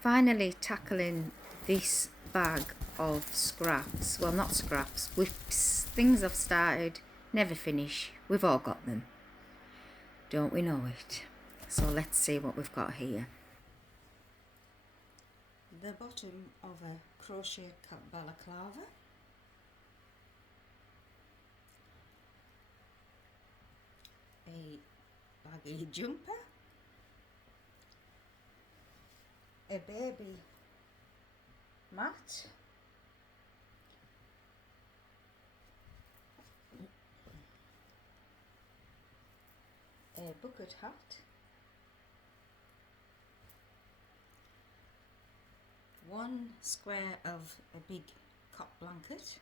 Finally tackling this bag of scraps. Well, not scraps, whips, things I've started, never finish. We've all got them. Don't we know it? So let's see what we've got here. The bottom of a crochet balaclava. A baggy jumper. A baby mat. A bucket hat. One square of a big cot blanket.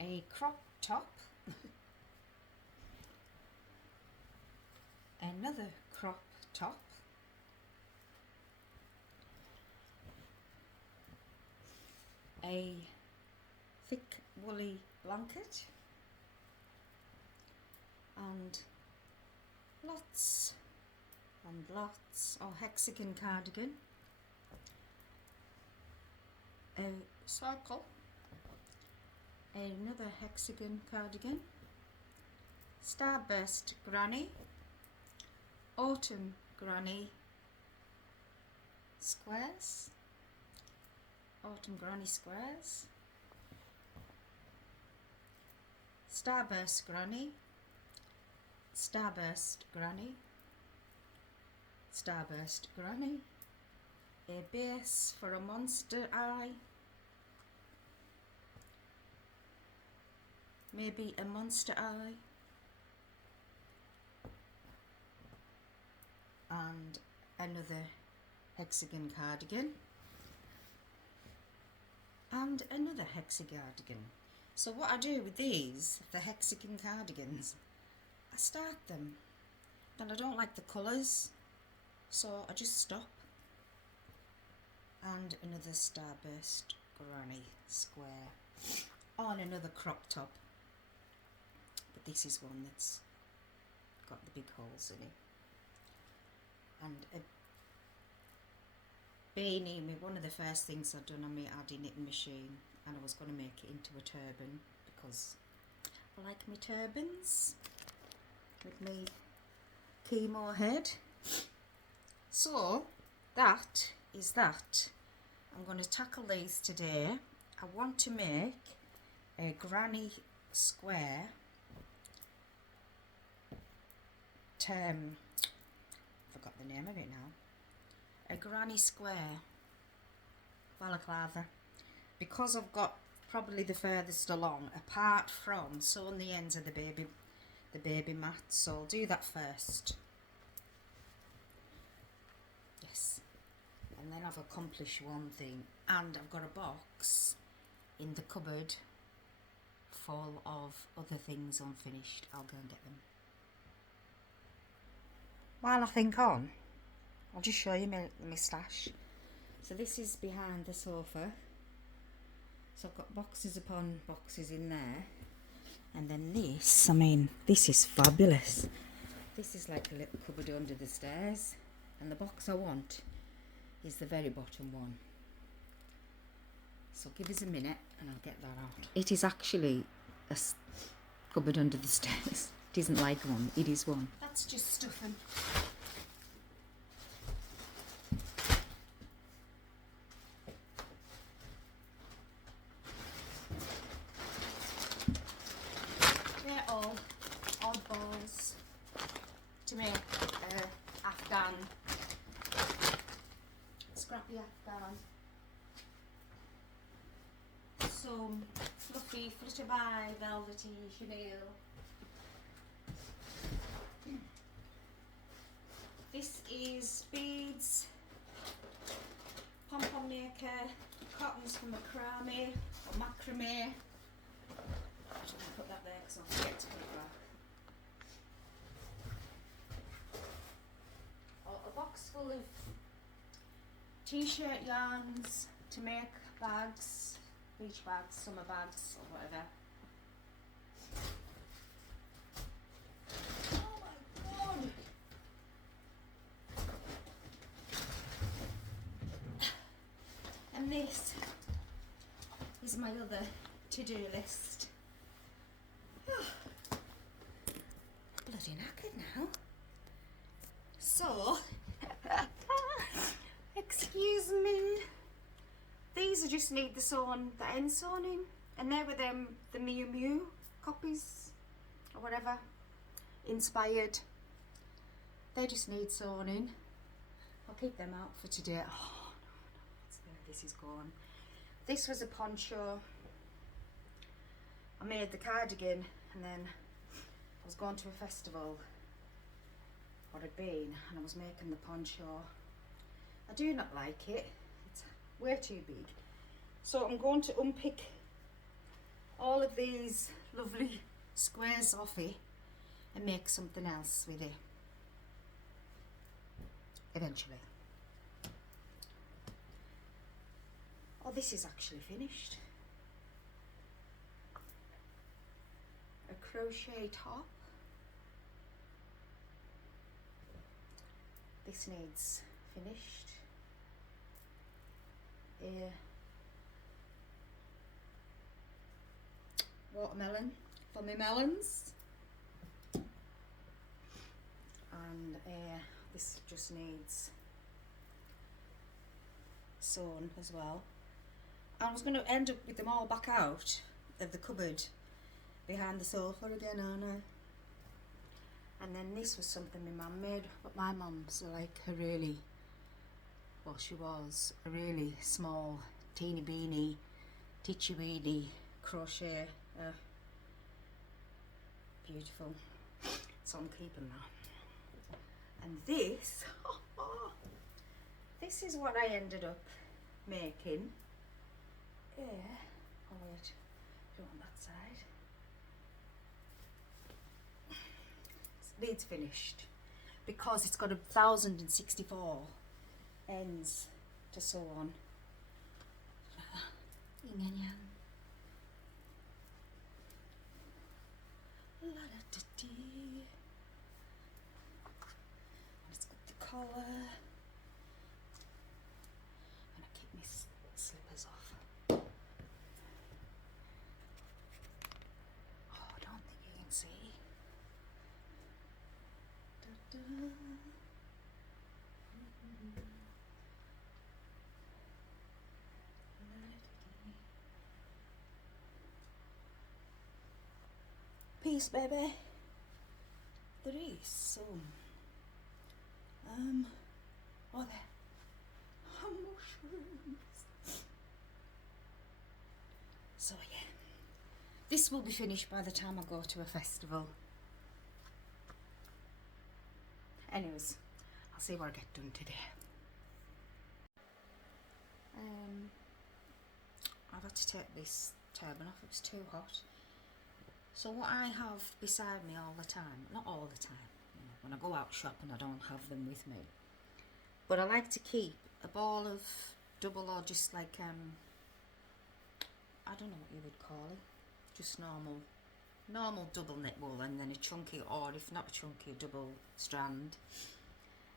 A crop top. Another crop top. A thick woolly blanket. And lots and lots of hexagon cardigan. A circle. Another hexagon cardigan. Starburst granny. Autumn granny squares. Autumn granny squares. Starburst granny. Starburst granny. Starburst granny. A base for a monster eye. Maybe a monster eye. And another hexagon cardigan. And another hexagon cardigan. So what I do with these, the hexagon cardigans, I start them. And I don't like the colours, so I just stop. And another starburst granny square on another crop top. But this is one that's got the big holes in it. And a beanie, one of the first things I've done on my Addy knitting machine, and I was going to make it into a turban because I like my turbans with my chemo head. So that is that. I'm going to tackle these today. I want to make a granny square forgot the name of it now. A granny square balaclava, because I've got probably the furthest along apart from sewing the ends of the baby mat, so I'll do that first. Yes, and then I've accomplished one thing, and I've got a box in the cupboard full of other things unfinished. I'll go and get them. While I think on, I'll just show you my stash. So this is behind the sofa. So I've got boxes upon boxes in there. And then this, I mean, this is fabulous. This is like a little cupboard under the stairs. And the box I want is the very bottom one. So give us a minute and I'll get that out. It is actually a cupboard under the stairs. It isn't like one, it is one. That's just stuffing. They're all oddballs to make Afghan, scrappy Afghan. Some fluffy flutterby velvety chenille. This is beads, pom-pom maker, cottons for macrame or macrame. I'll put that there because I'll forget to put it back. Oh, a box full of t-shirt yarns to make bags, beach bags, summer bags or whatever. Oh my god! this is my other to-do list. Bloody knackered now. So, excuse me. These just need the end sewn in, and they were the Miu Miu copies or whatever, inspired. They just need sewn in. I'll keep them out for today. Oh no, this is gone. This was a poncho. I made the cardigan, and then I was going to a festival, or had been, and I was making the poncho. I do not like it. It's way too big. So I'm going to unpick all of these lovely squares off it and make something else with it eventually. Oh, this is actually finished. A crochet top. This needs finished. Watermelon for my melons. And this just needs sewn as well. I was going to end up with them all back out of the cupboard behind the sofa again, aren't I? And then this was something my mum made, but my mum's like a really, well, she was a really small, teeny beeny, teachy weeny crochet. Beautiful. So I'm keeping that. And this, this is what I ended up making. Yeah. Oh wait, do it on that side. It needs finished because it's got 1,064 ends to sew on. Yin and yang. La da da dee. It's got the collar. I'm gonna keep my slippers off. Oh, I don't think you can see. Da -da. Peace, baby. There is some. Oh, there. Mushrooms. So yeah, this will be finished by the time I go to a festival. Anyways, I'll see what I get done today. I've had to take this turban off, it's too hot. So what I have beside me all the time, not all the time, you know, when I go out shopping I don't have them with me, but I like to keep a ball of double, or just like, I don't know what you would call it, just normal double knit wool, and then a chunky, or if not a chunky, a double strand.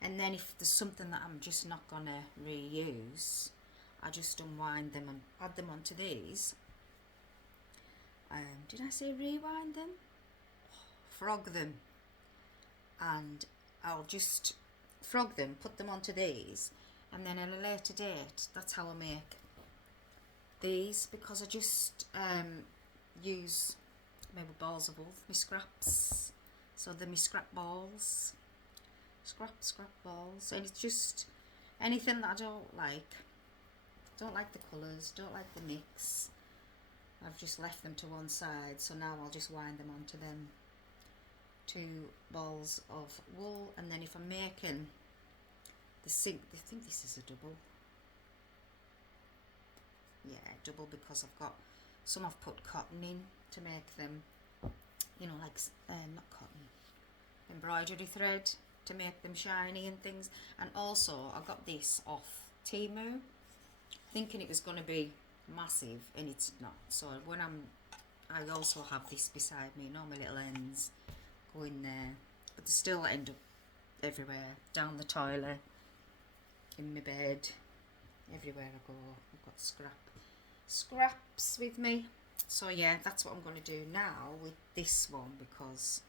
And then if there's something that I'm just not gonna reuse, I just unwind them and add them onto these. Did I say rewind them? Frog them, and I'll just frog them, put them onto these, and then at a later date, that's how I make these, because I just use maybe balls of wool, my scraps, so they're my scrap balls, scrap balls, and it's just anything that I don't like the colours, don't like the mix, I've just left them to one side, so now I'll just wind them onto them 2 balls of wool. And then if I'm making the sink, I think this is a double, yeah, double, because I've got some, I've put cotton in to make them, you know, like not cotton, embroidery thread to make them shiny and things. And also I got this off Temu thinking it was going to be massive, and it's not. So when I also have this beside me, all my little ends go in there, but they still end up everywhere, down the toilet, in my bed, everywhere I go I've got scraps with me. So yeah, that's what I'm going to do now with this one, because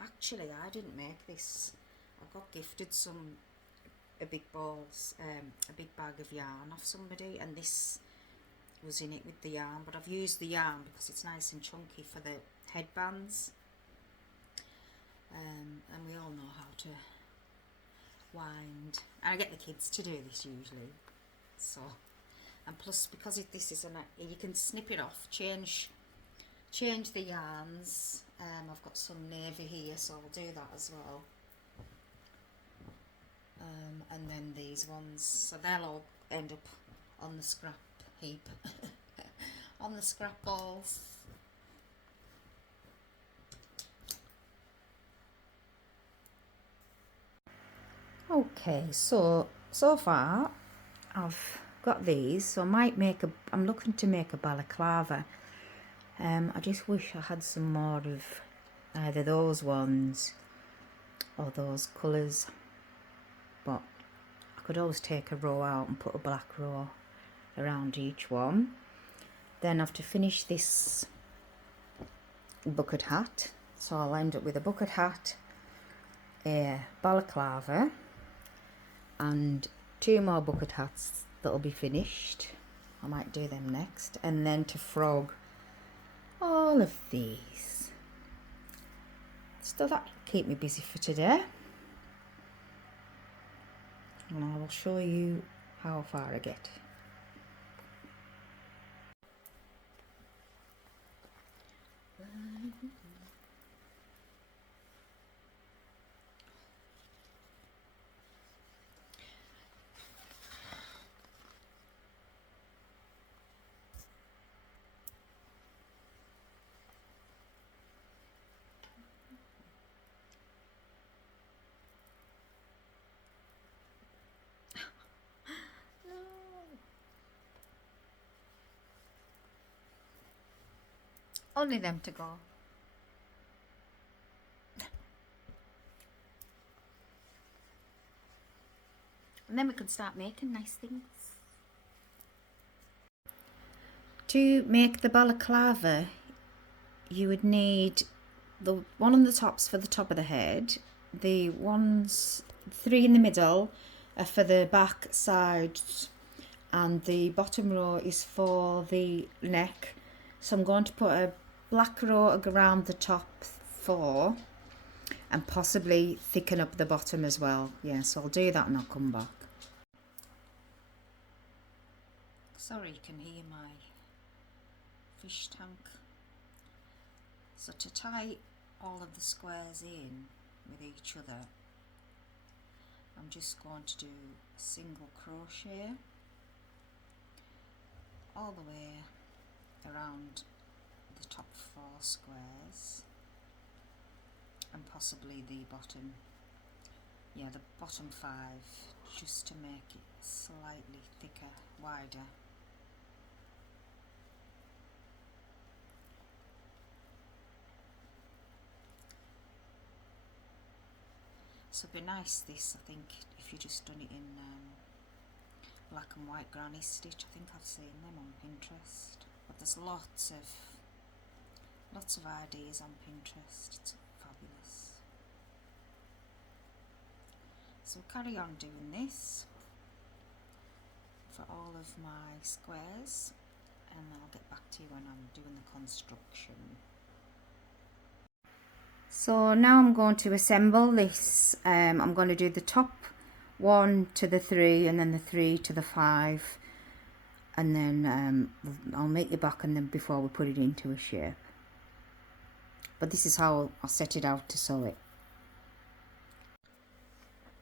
actually I didn't make this. I got gifted a big bag of yarn off somebody, and this was in it with the yarn, but I've used the yarn because it's nice and chunky for the headbands, and we all know how to wind, and I get the kids to do this usually. So, and plus because this is you can snip it off, change the yarns. I've got some navy here, so I'll do that as well. And then these ones, so they'll all end up on the scrap heap, on the scrap balls. Okay, so far I've got these, so I might I'm looking to make a balaclava. I just wish I had some more of either those ones or those colours, but I could always take a row out and put a black row around each one. Then I have to finish this bucket hat, so I'll end up with a bucket hat, a balaclava, and 2 more bucket hats that'll be finished. I might do them next, and then to frog all of these. So that'll keep me busy for today, and I will show you how far I get. Only them to go. And then we can start making nice things. To make the balaclava, you would need the one on the tops for the top of the head, the 3 in the middle are for the back sides, and the bottom row is for the neck. So I'm going to put a black row around the top 4 and possibly thicken up the bottom as well. Yeah, so I'll do that and I'll come back. Sorry, you can hear my fish tank. So to tie all of the squares in with each other, I'm just going to do a single crochet all the way around the top 4 squares, and possibly the bottom, the bottom 5, just to make it slightly thicker, wider. So it'd be nice, this, I think, if you just done it in black and white granny stitch. I think I've seen them on Pinterest, but there's lots of ideas on Pinterest. It's fabulous. So carry on doing this for all of my squares, and I'll get back to you when I'm doing the construction. So now I'm going to assemble this. I'm going to do the top 1 to the 3, and then the 3 to the 5, and then I'll make it back and then before we put it into a shape. But this is how I'll set it out to sew it.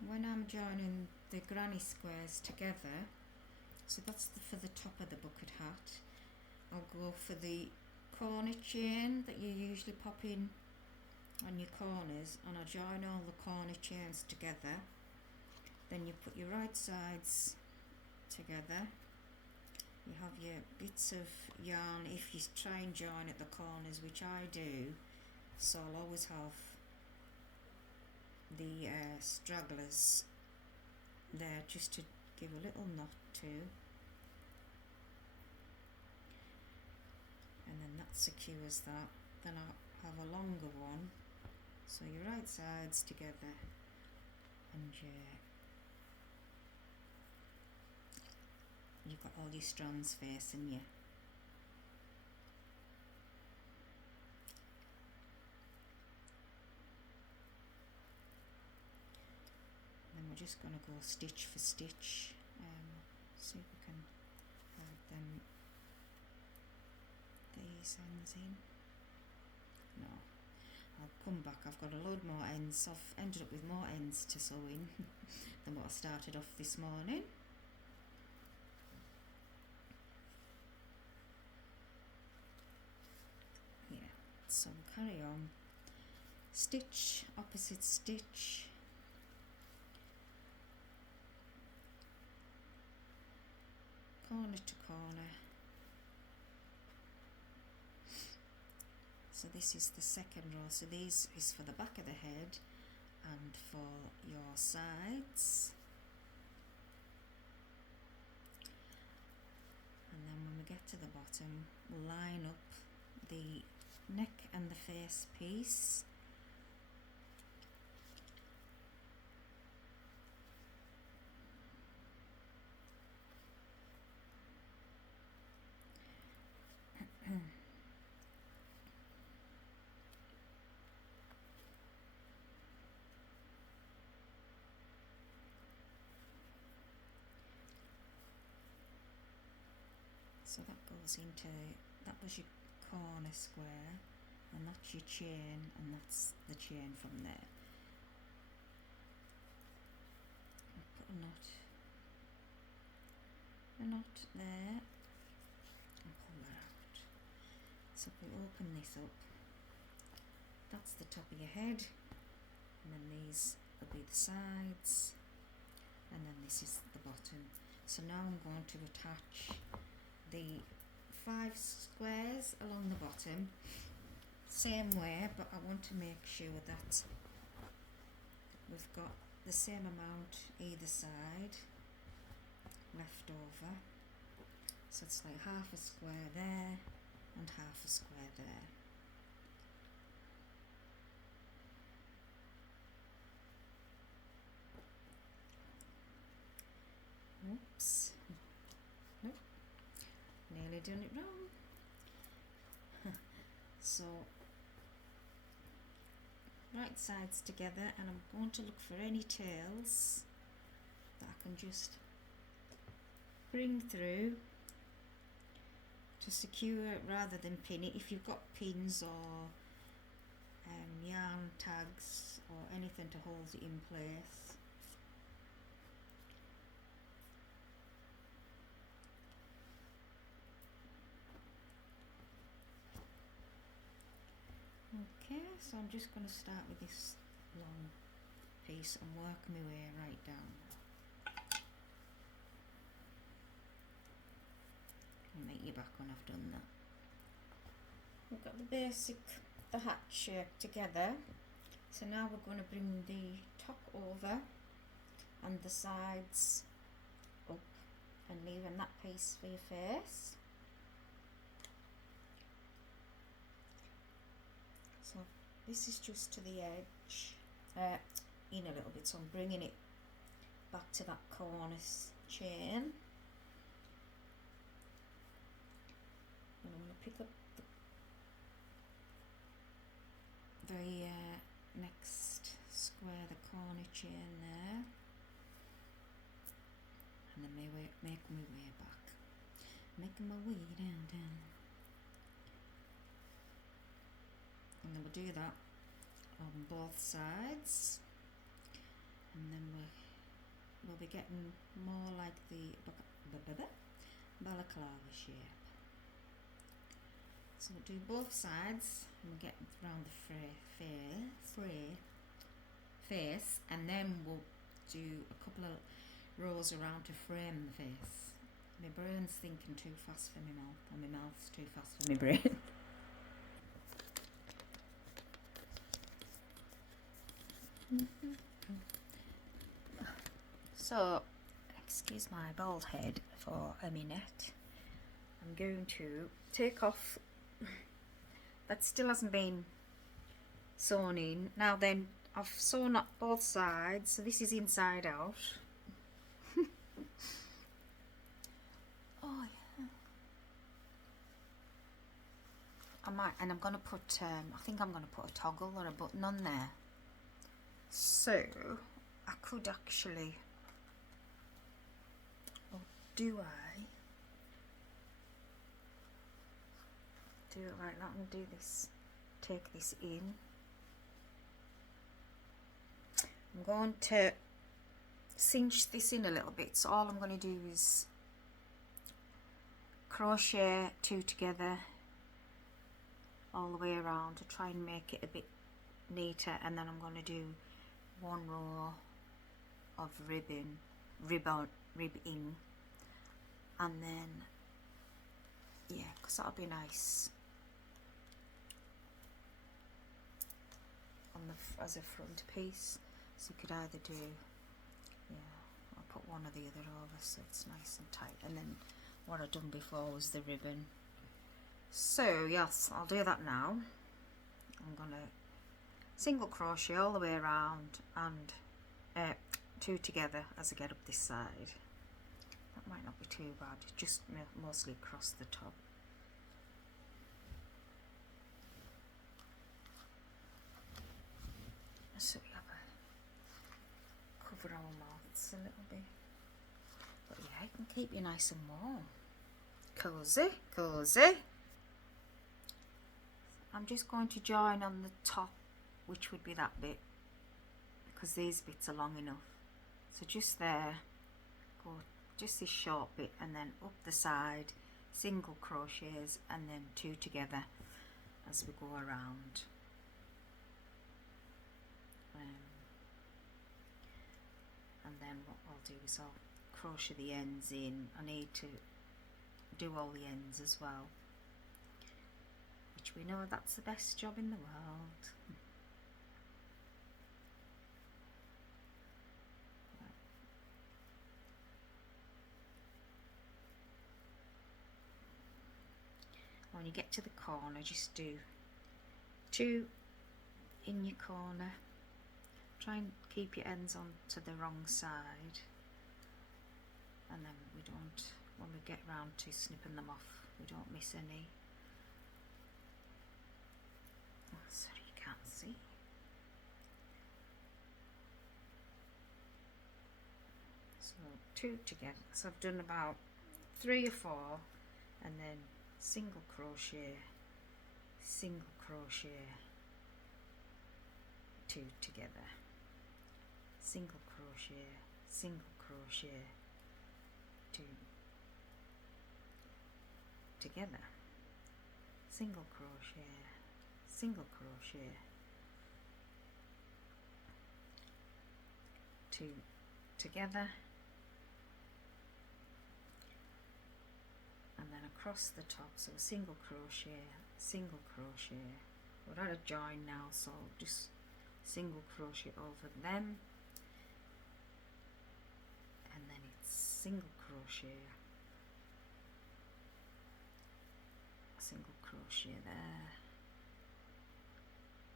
When I'm joining the granny squares together, so that's for the top of the bucket hat, I'll go for the corner chain that you usually pop in on your corners, and I join all the corner chains together. Then you put your right sides together. You have your bits of yarn if you try and join at the corners, which I do, so I'll always have the stragglers there just to give a little knot too, and then that secures that. Then I'll have a longer one, so your right sides together and you've got all your strands facing you. And then we're just going to go stitch for stitch. See if we can have them, these ends in. No, I'll come back. I've got a load more ends. I've ended up with more ends to sew in than what I started off this morning. Yeah, so we'll carry on. Stitch, opposite stitch. Corner to corner. So this is the second row, so this is for the back of the head and for your sides. And then when we get to the bottom, we'll line up the neck and the face piece. So that goes into, that was your corner square, and that's your chain, and that's the chain from there. I'll put a knot there, and pull that out. So if we open this up, that's the top of your head, and then these will be the sides, and then this is the bottom. So now I'm going to attach the 5 squares along the bottom, same way, but I want to make sure that we've got the same amount either side left over. So it's like half a square there and half a square there. Oops. Nope. Nearly done it wrong. So right sides together, and I'm going to look for any tails that I can just bring through to secure it rather than pin it. If you've got pins or yarn tags or anything to hold it in place. Okay, so I'm just going to start with this long piece and work my way right down. I'll make you back when I've done that. We've got the basic, the hat shape together. So now we're going to bring the top over and the sides up and leaving that piece for your face. So this is just to the edge, in a little bit, so I'm bringing it back to that corner chain. And I'm going to pick up the very next square, the corner chain there, and then make my way back, making my way down. And then we'll do that on both sides, and then we'll be getting more like the balaclava shape. So we'll do both sides and we'll get around the face, and then we'll do a couple of rows around to frame the face. My brain's thinking too fast for my mouth, and my mouth's too fast for my brain. So excuse my bald head for a minute. I'm going to take off, that still hasn't been sewn in. Now then, I've sewn up both sides, so this is inside out. Oh yeah. I'm going to put, I think I'm going to put a toggle or a button on there. So, I could actually, or do I? Do it like that and do this, take this in. I'm going to cinch this in a little bit, so all I'm going to do is crochet 2 together all the way around to try and make it a bit neater, and then I'm going to do 1 row of ribbing, and then yeah, because that'll be nice on the as a front piece. So you could either do, yeah, I'll put one or the other over so it's nice and tight, and then what I've done before was the ribbon. So yes, I'll do that now. I'm gonna single crochet all the way around and 2 together as I get up this side. That might not be too bad, just mostly across the top. So we have a cover our mouths a little bit, but yeah, it can keep you nice and warm, cozy, cozy. I'm just going to join on the top, which would be that bit, because these bits are long enough. So just there, go just this short bit, and then up the side, single crochets, and then 2 together as we go around. And then what I'll do is I'll crochet the ends in. I need to do all the ends as well, which we know that's the best job in the world. When you get to the corner, just do 2 in your corner. Try and keep your ends on to the wrong side, and then we don't, when we get round to snipping them off, we don't miss any. Oh, sorry, you can't see. So 2 together. So I've done about 3 or 4, and then single crochet, 2 together, single crochet, 2 together, single crochet, 2 together, and then across the top, so single crochet, we're at a join now, so just single crochet over them, and then it's single crochet there,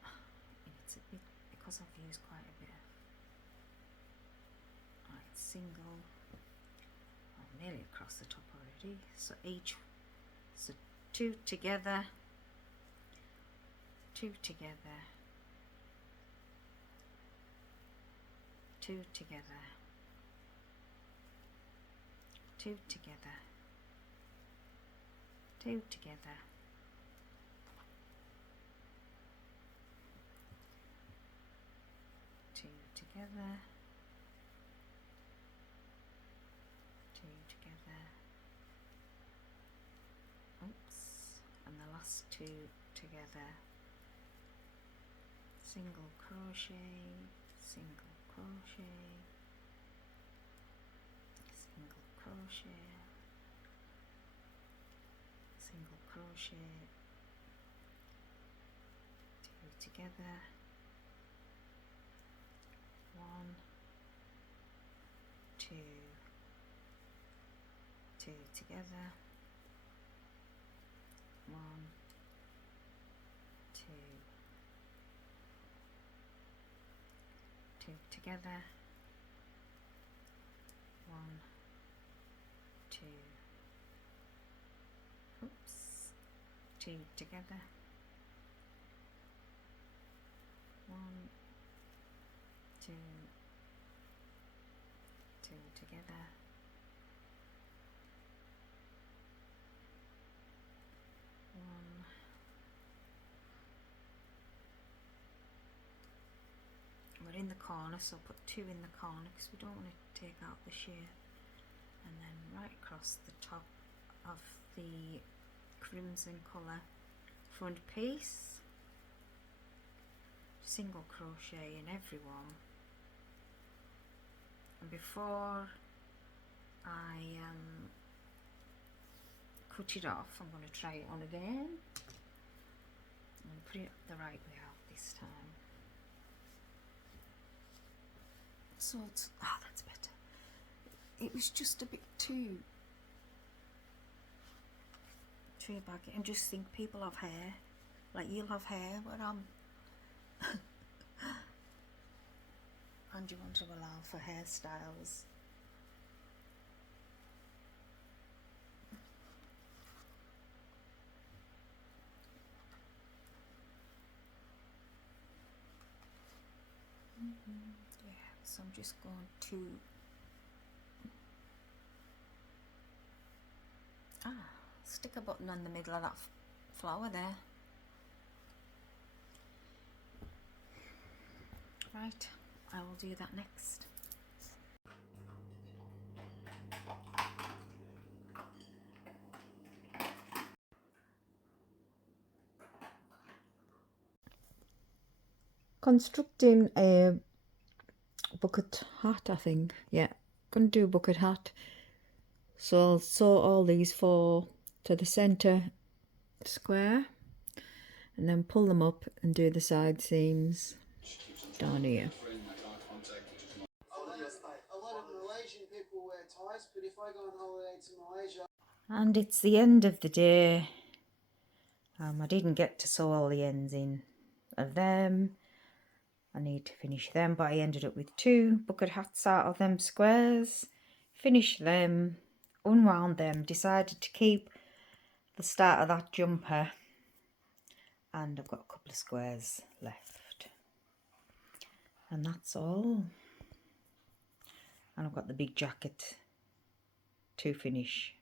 and it's a bit, because I've used quite a bit of, right, single, I'm nearly across the top already, so 2 together, 2 together, 2 together, 2 together, 2 together, 2 together, 2 together, oops, and the last 2 together, single crochet, single crochet, single crochet, single crochet, 2 together, 1, 2, 2 together, 1, 2, 2 together, 1, 2, oops, 2 together, 1, 2, 2 together, 1, we're in the corner, so put 2 in the corner because we don't want to take out the sheer, and then right across the top of the crimson colour front piece, single crochet in every one, and before I cut it off, I'm going to try it on again and put it the right way out this time. So it's, that's better. It was just a bit too baggy. And just think, people have hair, like you'll have hair, but and you want to allow for hairstyles. Yeah, so I'm just going to stick a button on the middle of that flower there. Right, I will do that next. Constructing a bucket hat, I think. Yeah, gonna do a bucket hat. So I'll sew all these 4 to the centre square and then pull them up and do the side seams down here. A lot of Malaysian people wear ties, but if I go on holiday to Malaysia... And it's the end of the day. I didn't get to sew all the ends in of them. I need to finish them, but I ended up with 2 bucket hats out of them squares. Finished them, unwound them, decided to keep the start of that jumper, and I've got a couple of squares left. And that's all. And I've got the big jacket to finish.